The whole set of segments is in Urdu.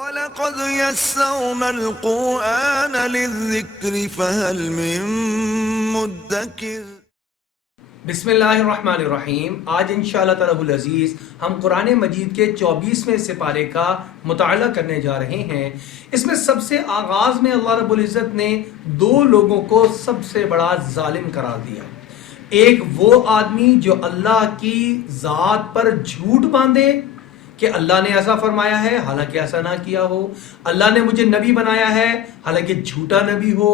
وَلَقَدْ يَسَّرْنَا الْقُرْآنَ لِلذِّكْرِ فَهَلْ مِن مُّدَّكِرٍ۔ بسم اللہ الرحمن الرحیم۔ آج انشاءاللہ تعالی العزیز ہم قرآن مجید کے 24ویں سپارے کا مطالعہ کرنے جا رہے ہیں۔ اس میں سب سے آغاز میں اللہ رب العزت نے دو لوگوں کو سب سے بڑا ظالم قرار دیا۔ ایک وہ آدمی جو اللہ کی ذات پر جھوٹ باندھے کہ اللہ نے ایسا فرمایا ہے حالانکہ ایسا نہ کیا ہو، اللہ نے مجھے نبی بنایا ہے حالانکہ جھوٹا نبی ہو،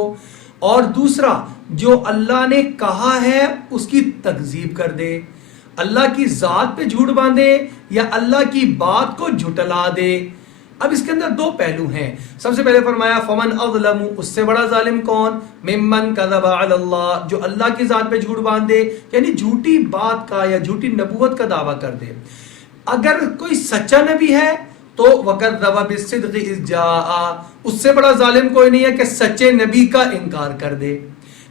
اور دوسرا جو اللہ نے کہا ہے اس کی تکذیب کر دے، اللہ کی ذات پہ جھوٹ باندھے یا اللہ کی بات کو جھٹلا دے۔ اب اس کے اندر دو پہلو ہیں۔ سب سے پہلے فرمایا فمن اظلم، اس سے بڑا ظالم کون؟ ممن کذب علی اللہ، جو اللہ کی ذات پہ جھوٹ باندھے یعنی جھوٹی بات کا یا جھوٹی نبوت کا دعویٰ کر دے۔ اگر کوئی سچا نبی ہے تو وَكَذَّبَ بِالصِّدْقِ إِذْ جَاءَ، اس سے بڑا ظالم کوئی نہیں ہے کہ سچے نبی کا انکار کر دے۔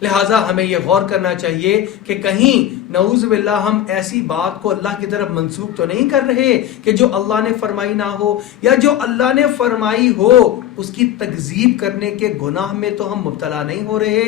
لہٰذا ہمیں یہ غور کرنا چاہیے کہ کہیں نعوذ باللہ ہم ایسی بات کو اللہ کی طرف منسوب تو نہیں کر رہے کہ جو اللہ نے فرمائی نہ ہو، یا جو اللہ نے فرمائی ہو اس کی تکذیب کرنے کے گناہ میں تو ہم مبتلا نہیں ہو رہے۔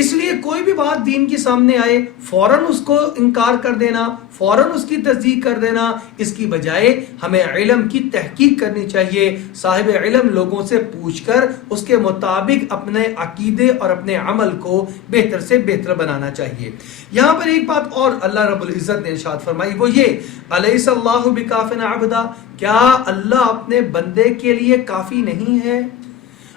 اس لیے کوئی بھی بات دین کی سامنے آئے فوراً اس کو انکار کر دینا، فوراً اس کی تصدیق کر دینا، اس کی بجائے ہمیں علم کی تحقیق کرنی چاہیے، صاحب علم لوگوں سے پوچھ کر اس کے مطابق اپنے عقیدے اور اپنے عمل کو بہتر سے بہتر بنانا چاہیے۔ یہاں پر ایک بات اور اللہ رب العزت نے ارشاد فرمائی، وہ یہ الیس اللہ بکافٍ عبدا، کیا اللہ اپنے بندے کے لیے کافی نہیں ہے؟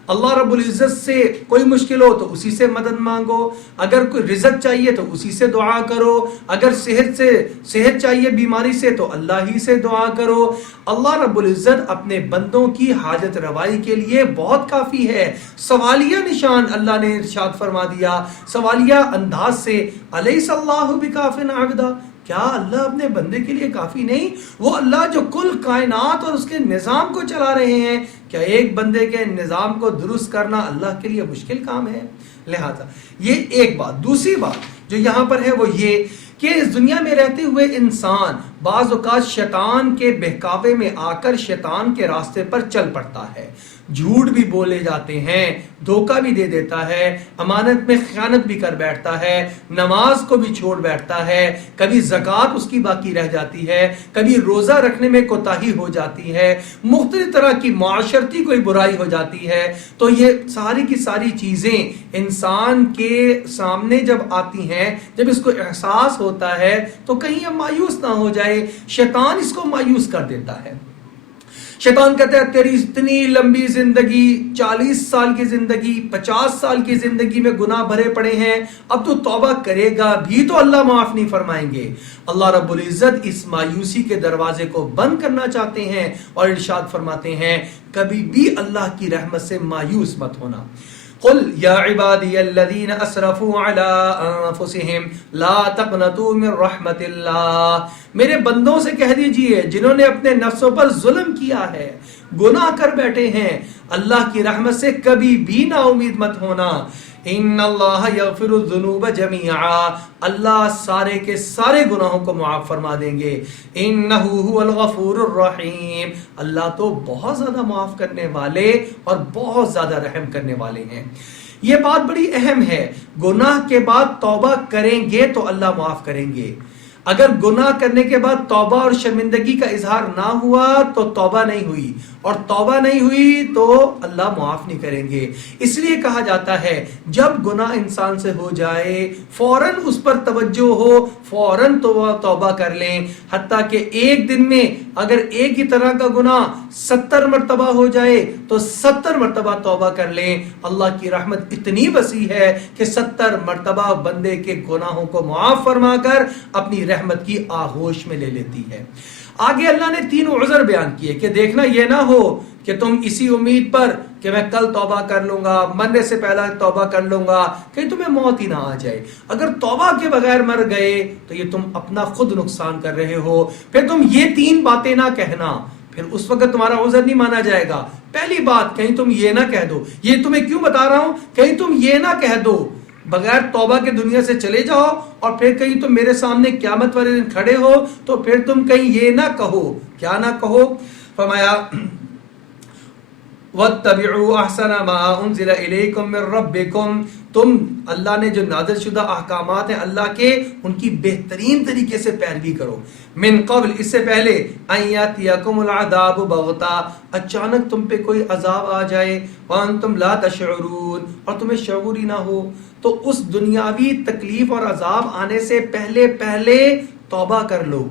اللہ رب العزت سے کوئی مشکل ہو تو اسی سے مدد مانگو، اگر کوئی رزق چاہیے تو اسی سے دعا کرو، اگر صحت چاہیے بیماری سے تو اللہ ہی سے دعا کرو۔ اللہ رب العزت اپنے بندوں کی حاجت روائی کے لیے بہت کافی ہے۔ سوالیہ نشان اللہ نے ارشاد فرما دیا سوالیہ انداز سے، الیس اللہ بکافٍ عبدا، کیا اللہ اپنے بندے کے لیے کافی نہیں؟ وہ اللہ جو کل کائنات اور اس کے نظام کو چلا رہے ہیں، کیا ایک بندے کے نظام کو درست کرنا اللہ کے لیے مشکل کام ہے؟ لہذا یہ ایک بات۔ دوسری بات جو یہاں پر ہے وہ یہ کہ اس دنیا میں رہتے ہوئے انسان بعض اوقات شیطان کے بہکاوے میں آ کر شیطان کے راستے پر چل پڑتا ہے، جھوٹ بھی بولے جاتے ہیں، دھوکہ بھی دے دیتا ہے، امانت میں خیانت بھی کر بیٹھتا ہے، نماز کو بھی چھوڑ بیٹھتا ہے، کبھی زکوٰۃ اس کی باقی رہ جاتی ہے، کبھی روزہ رکھنے میں کوتاہی ہو جاتی ہے، مختلف طرح کی معاشرتی کوئی برائی ہو جاتی ہے۔ تو یہ ساری کی ساری چیزیں انسان کے سامنے جب آتی ہیں، جب اس کو احساس ہوتا ہے تو کہیں اب مایوس نہ ہو جائے، شیطان اس کو مایوس کر دیتا ہے۔ شیطان کہتا ہے تیری اتنی لمبی زندگی، 40 سال کی زندگی، 50 سال کی زندگی میں گناہ بھرے پڑے ہیں، اب تو توبہ کرے گا بھی تو اللہ معاف نہیں فرمائیں گے۔ اللہ رب العزت اس مایوسی کے دروازے کو بند کرنا چاہتے ہیں اور ارشاد فرماتے ہیں کبھی بھی اللہ کی رحمت سے مایوس مت ہونا۔ قل یا عبادی الذین اسرفوا علی انفسہم لا تقنطوا من رحمت اللہ، میرے بندوں سے کہہ دیجئے جنہوں نے اپنے نفسوں پر ظلم کیا ہے، گناہ کر بیٹھے ہیں، اللہ کی رحمت سے کبھی بھی نا امید مت ہونا۔ ان اللہ یغفر الذنوب جميعا، اللہ سارے کے سارے گناہوں کو معاف فرما دیں گے۔ انہ هو الغفور الرحیم، اللہ تو بہت زیادہ معاف کرنے والے اور بہت زیادہ رحم کرنے والے ہیں۔ یہ بات بڑی اہم ہے، گناہ کے بعد توبہ کریں گے تو اللہ معاف کریں گے، اگر گناہ کرنے کے بعد توبہ اور شرمندگی کا اظہار نہ ہوا تو توبہ نہیں ہوئی، اور توبہ نہیں ہوئی تو اللہ معاف نہیں کریں گے۔ اس لیے کہا جاتا ہے جب گناہ انسان سے ہو جائے فوراً اس پر توجہ ہو، فوراً توبہ کر لیں، حتیٰ کہ ایک دن میں اگر ایک ہی طرح کا گناہ 70 مرتبہ ہو جائے تو 70 مرتبہ توبہ کر لیں۔ اللہ کی رحمت اتنی وسیع ہے کہ 70 مرتبہ بندے کے گناہوں کو معاف فرما کر اپنی رحمت کی آغوش میں لے لیتی ہے۔ آگے اللہ نے 3 عذر بیان کیے کہ دیکھنا یہ نہ ہو کہ تم اسی امید پر کہ میں کل توبہ کر لوں گا، مرنے سے پہلا توبہ کر لوں گا، کہیں تمہیں موت ہی نہ آ جائے۔ اگر توبہ کے بغیر مر گئے تو یہ تم اپنا خود نقصان کر رہے ہو۔ پھر تم یہ 3 باتیں نہ کہنا، پھر اس وقت تمہارا عذر نہیں مانا جائے گا۔ پہلی بات، کہیں تم یہ نہ کہہ دو، یہ تمہیں کیوں بتا رہا ہوں، کہیں تم یہ نہ کہہ دو بغیر توبہ کے دنیا سے چلے جاؤ اور پھر کہیں تم میرے سامنے قیامت والے دن کھڑے ہو تو پھر تم کہیں یہ نہ کہو، کیا نہ کہو؟ فرمایا وَاتَّبِعُوا أَحْسَنَ مَا أُنزِلَ إِلَيْكُم مِّن رَّبِّكُم، تم اللہ نے جو نازل شدہ احکامات ہیں اللہ کے، ان کی بہترین طریقے سے پیروی کرو. من قبل، اس سے پہلے، ان یاتیکم العذاب بغتہ، اچانک تم پہ کوئی عذاب آ جائے، وانتم لا تشعرون، اور تمہیں شعور ہی نہ ہو. تو اس دنیاوی تکلیف اور عذاب آنے سے پہلے توبہ کر لو.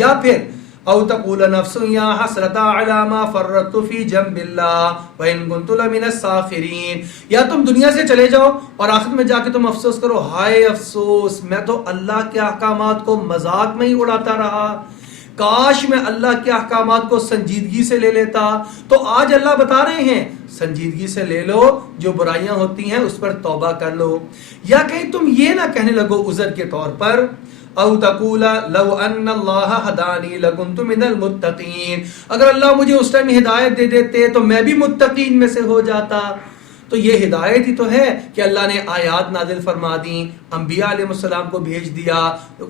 یا پھر او تقول نفس یا حسرت علی ما فرطت فی جنب اللہ وان کنت لمن الساخرین، یا تم دنیا سے چلے جاؤ اور آخرت میں جا کے تم افسوس کرو، ہائے افسوس، میں تو اللہ کے احکامات کو مذاق میں ہی اڑاتا رہا، کاش میں اللہ کے احکامات کو سنجیدگی سے لے لیتا. تو آج اللہ بتا رہے ہیں سنجیدگی سے لے لو، جو برائیاں ہوتی ہیں اس پر توبہ کر لو. یا کہیں تم یہ نہ کہنے لگو عذر کے طور پر، او تقول لو ان اللہ ہدانی لکنت من المتقین، اگر اللہ مجھے اس ٹائم ہدایت دے دیتے تو میں بھی متقین میں سے ہو جاتا. تو یہ ہدایت ہی تو ہے کہ اللہ نے آیات نازل فرما دی، انبیاء علیہ السلام کو بھیج دیا،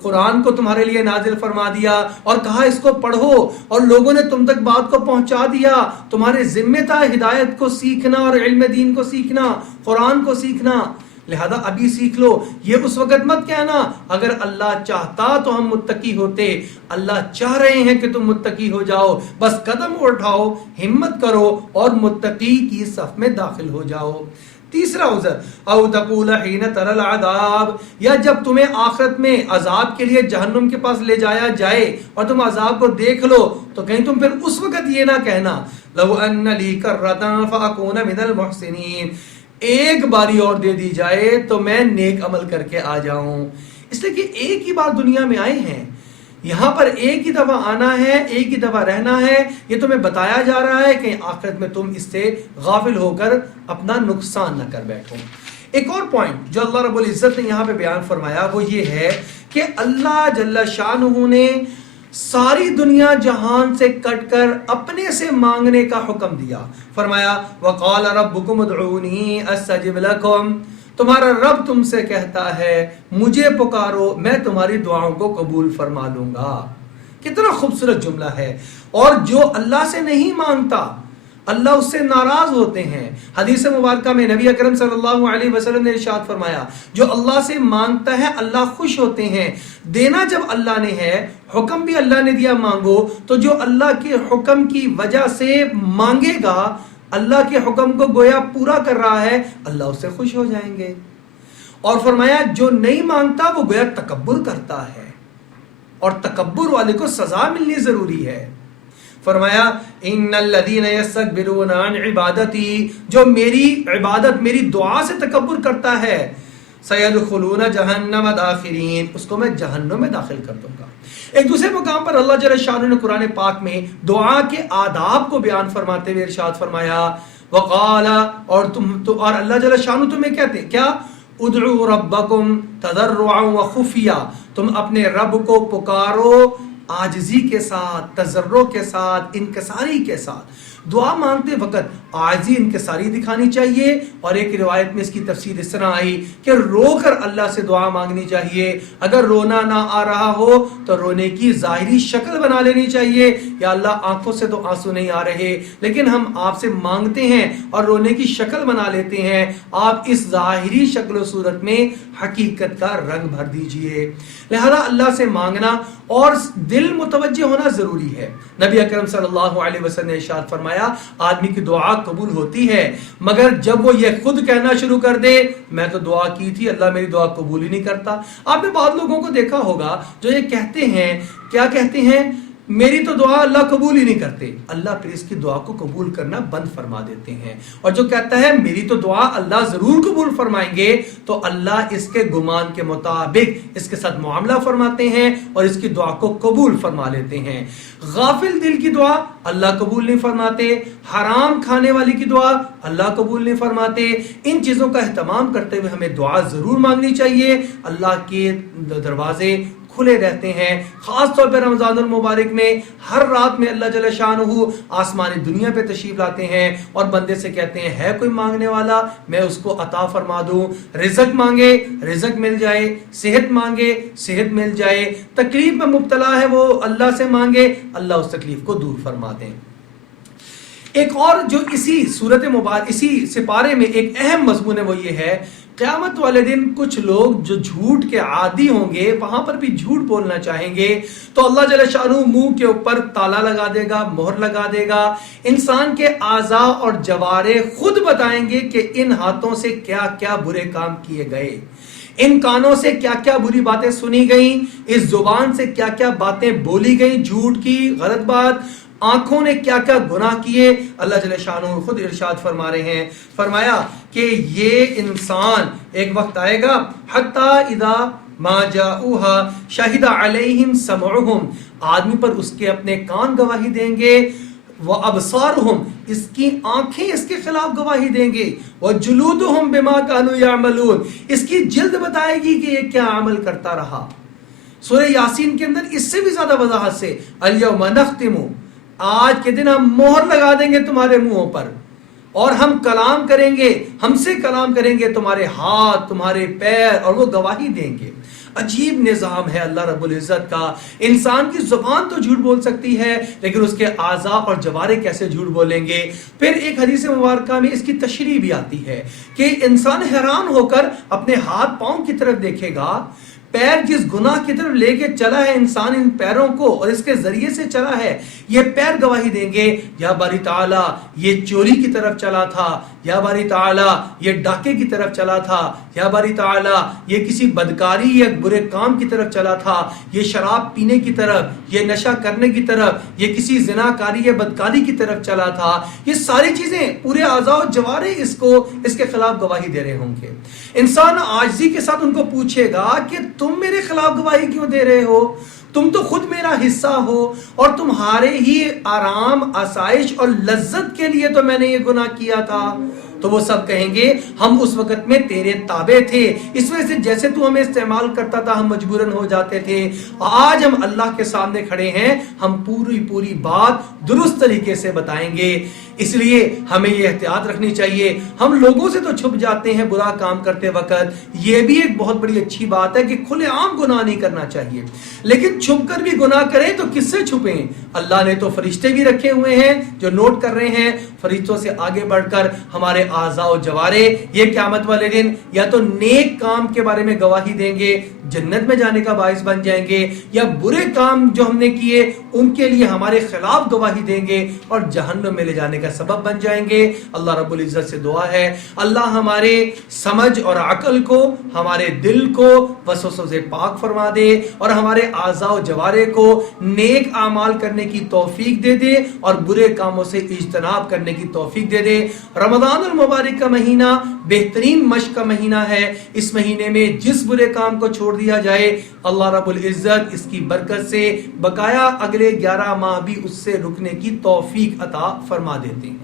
قرآن کو تمہارے لیے نازل فرما دیا اور کہا اس کو پڑھو، اور لوگوں نے تم تک بات کو پہنچا دیا. تمہارے ذمہ تھا ہدایت کو سیکھنا اور علم دین کو سیکھنا، قرآن کو سیکھنا، لہذا ابھی سیکھ لو. یہ اس وقت مت کہنا اگر اللہ چاہتا تو ہم متقی ہوتے. اللہ چاہ رہے ہیں کہ تم متقی ہو جاؤ، بس قدم اٹھاؤ، ہمت کرو اور متقی کی صف میں داخل ہو جاؤ. تیسرا عذر، او تقول حین تری العذاب، یا جب تمہیں آخرت میں عذاب کے لیے جہنم کے پاس لے جایا جائے اور تم عذاب کو دیکھ لو تو کہیں تم پھر اس وقت یہ نہ کہنا لو ان لی کرۃ فاکون من المحسنین، ایک باری اور دے دی جائے تو میں نیک عمل کر کے آ جاؤں. اس لیے کہ ایک ہی بار دنیا میں آئے ہیں، یہاں پر ایک ہی دفعہ آنا ہے، ایک ہی دفعہ رہنا ہے. یہ تمہیں بتایا جا رہا ہے کہ آخرت میں تم اس سے غافل ہو کر اپنا نقصان نہ کر بیٹھو. ایک اور پوائنٹ جو اللہ رب العزت نے یہاں پہ بیان فرمایا وہ یہ ہے کہ اللہ جل شانہ نے ساری دنیا جہان سے کٹ کر اپنے سے مانگنے کا حکم دیا. فرمایا وقال ربکم ادعونی استجب لکم، تمہارا رب تم سے کہتا ہے مجھے پکارو میں تمہاری دعاؤں کو قبول فرما لوں گا. کتنا خوبصورت جملہ ہے. اور جو اللہ سے نہیں مانگتا اللہ اس سے ناراض ہوتے ہیں. حدیث مبارکہ میں نبی اکرم صلی اللہ علیہ وسلم نے ارشاد فرمایا جو اللہ سے مانگتا ہے اللہ خوش ہوتے ہیں. دینا جب اللہ نے ہے، حکم بھی اللہ نے دیا مانگو، تو جو اللہ کے حکم کی وجہ سے مانگے گا، اللہ کے حکم کو گویا پورا کر رہا ہے، اللہ اس سے خوش ہو جائیں گے. اور فرمایا جو نہیں مانگتا وہ گویا تکبر کرتا ہے، اور تکبر والے کو سزا ملنی ضروری ہے. فرمایا ان الذین یستکبرون عن عبادتی، جو میری عبادت میری دعا سے تکبر کرتا ہے، سیدخلون جہنم داخرین، اس کو میں جہنم میں داخل کر دوں گا. ایک دوسرے مقام پر اللہ جل شانہ نے قرآن پاک میں دعا کے آداب کو بیان فرماتے ہوئے ارشاد فرمایا وقال، اور اللہ جل شانہ تمہیں کہتے ہیں کیا، ادعوا ربکم تضرعا وخفیا، تم اپنے رب کو پکارو عاجزی کے ساتھ، تضرع کے ساتھ، انکساری کے ساتھ. دعا مانگتے وقت عاجزی انکساری دکھانی چاہیے. اور ایک روایت میں اس کی تفسیر اس طرح آئی کہ رو کر اللہ سے دعا مانگنی چاہیے. اگر رونا نہ آ رہا ہو تو رونے کی ظاہری شکل بنا لینی چاہیے، یا اللہ آنکھوں سے تو آنسو نہیں آ رہے لیکن ہم آپ سے مانگتے ہیں اور رونے کی شکل بنا لیتے ہیں، آپ اس ظاہری شکل و صورت میں حقیقت کا رنگ بھر دیجئے. لہذا اللہ سے مانگنا اور دل متوجہ ہونا ضروری ہے. نبی اکرم صلی اللہ علیہ وسلم نے ارشاد فرمایا آدمی کی دعا قبول ہوتی ہے مگر جب وہ یہ خود کہنا شروع کر دے میں تو دعا کی تھی اللہ میری دعا قبول ہی نہیں کرتا. آپ نے بعض لوگوں کو دیکھا ہوگا جو یہ کہتے ہیں، کیا کہتے ہیں، میری تو دعا اللہ قبول ہی نہیں کرتے، اللہ پھر اس کی دعا کو قبول کرنا بند فرما دیتے ہیں. اور جو کہتا ہے میری تو دعا اللہ ضرور قبول فرمائیں گے، تو اللہ اس کے گمان کے مطابق اس کے ساتھ معاملہ فرماتے ہیں اور اس کی دعا کو قبول فرما لیتے ہیں. غافل دل کی دعا اللہ قبول نہیں فرماتے، حرام کھانے والی کی دعا اللہ قبول نہیں فرماتے. ان چیزوں کا اہتمام کرتے ہوئے ہمیں دعا ضرور مانگنی چاہیے. اللہ کے دروازے کھلے رہتے ہیں، خاص طور پہ رمضان المبارک میں ہر رات میں اللہ جل شانہ آسمانی دنیا پہ تشریف لاتے ہیں اور بندے سے کہتے ہیں ہے کوئی مانگنے والا میں اس کو عطا فرما دوں. رزق مانگے رزق مل جائے، صحت مانگے صحت مل جائے، تکلیف میں مبتلا ہے وہ اللہ سے مانگے اللہ اس تکلیف کو دور فرما دیں. ایک اور جو اسی سورت مبارک اسی سپارے میں ایک اہم مضمون ہے وہ یہ ہے، قیامت والے دن کچھ لوگ جو جھوٹ کے عادی ہوں گے وہاں پر بھی جھوٹ بولنا چاہیں گے، تو اللہ جل شانہ منہ کے اوپر تالا لگا دے گا، مہر لگا دے گا۔ انسان کے اعضاء اور جوارے خود بتائیں گے کہ ان ہاتھوں سے کیا کیا برے کام کیے گئے، ان کانوں سے کیا کیا بری باتیں سنی گئیں، اس زبان سے کیا کیا باتیں بولی گئیں، جھوٹ کی، غلط بات، آنکھوں نے کیا کیا گناہ کیے۔ اللہ جل شانہ خود ارشاد فرما رہے ہیں، فرمایا کہ یہ انسان ایک وقت آئے گا، حتی اذا ما جاؤہا شہد علیہم سمعہم، آدمی پر اس کے اپنے کان گواہی دیں گے، وَأَبْصَارُهُمْ، اس کی آنکھیں اس کے خلاف گواہی دیں گے، وَجُلُودُهُمْ بِمَا كَانُوا يَعْمَلُونَ، اس کی جلد بتائے گی کہ یہ کیا عمل کرتا رہا۔ سورہ یاسین کے اندر اس سے بھی زیادہ وضاحت سے، الْيَوْمَ نَخْتِمُ، آج کے دن ہم مہر لگا دیں گے تمہارے منہوں پر، اور ہم کلام کریں گے، ہم سے کلام کریں گے تمہارے ہاتھ، تمہارے پیر، اور وہ گواہی دیں گے۔ عجیب نظام ہے اللہ رب العزت کا۔ انسان کی زبان تو جھوٹ بول سکتی ہے، لیکن اس کے اعضاء اور جوارے کیسے جھوٹ بولیں گے؟ پھر ایک حدیث مبارکہ میں اس کی تشریح بھی آتی ہے کہ انسان حیران ہو کر اپنے ہاتھ پاؤں کی طرف دیکھے گا، پیر جس گناہ کی طرف لے کے چلا ہے انسان ان پیروں کو اور اس کے ذریعے سے چلا ہے، یہ پیر گواہی دیں گے، یا باری تعالیٰ یہ چوری کی طرف چلا تھا، یا باری تعالیٰ یہ ڈاکے کی طرف چلا تھا، یا باری تعالیٰ یہ کسی بدکاری یا برے کام کی طرف چلا تھا، یہ شراب پینے کی طرف، یہ نشہ کرنے کی طرف، یہ کسی زناکاری یا بدکاری کی طرف چلا تھا۔ یہ ساری چیزیں پورے اعضاء و جوارے اس کے خلاف گواہی دے رہے ہوں گے۔ انسان عاجزی کے ساتھ ان کو پوچھے گا کہ تم میرے خلاف گواہی کیوں دے رہے ہو؟ تم تو خود میرا حصہ ہو، اور تمہارے ہی آرام، آسائش اور لذت کے لیے تو میں نے یہ گناہ کیا تھا۔ تو وہ سب کہیں گے ہم اس وقت میں تیرے تابع تھے، اس وجہ سے جیسے تو ہمیں استعمال کرتا تھا ہم مجبوراً ہو جاتے تھے۔ آج ہم اللہ کے سامنے کھڑے ہیں، ہم پوری بات درست طریقے سے بتائیں گے۔ اس لیے ہمیں یہ احتیاط رکھنی چاہیے۔ ہم لوگوں سے تو چھپ جاتے ہیں برا کام کرتے وقت، یہ بھی ایک بہت بڑی اچھی بات ہے کہ کھلے عام گناہ نہیں کرنا چاہیے، لیکن چھپ کر بھی گناہ کریں تو کس سے چھپیں؟ اللہ نے تو فرشتے بھی رکھے ہوئے ہیں جو نوٹ کر رہے ہیں۔ فرشتوں سے آگے بڑھ کر ہمارے اعضاء و جوارے یہ قیامت والے دن یا تو نیک کام کے بارے میں گواہی دیں گے، جنت میں جانے کا باعث بن جائیں گے، یا برے کام جو ہم نے کیے ان کے لیے ہمارے خلاف گواہی دیں گے اور جہنم میں لے جانے کا سبب بن جائیں گے۔ اللہ رب العزت سے دعا ہے اللہ ہمارے سمجھ اور عقل کو، ہمارے دل کو وسوسوں سے پاک فرما دے، اور ہمارے اعضاء و جوارے کو نیک اعمال کرنے کی توفیق دے دے اور برے کاموں سے اجتناب کرنے کی توفیق دے دے۔ رمضان المبارک کا مہینہ بہترین مشق کا مہینہ ہے۔ اس مہینے میں جس برے کام کو چھوڑ دیا جائے اللہ رب العزت اس کی برکت سے بقایا اگلے 11 ماہ بھی اس سے رکنے کی توفیق عطا فرما دیتے ہیں۔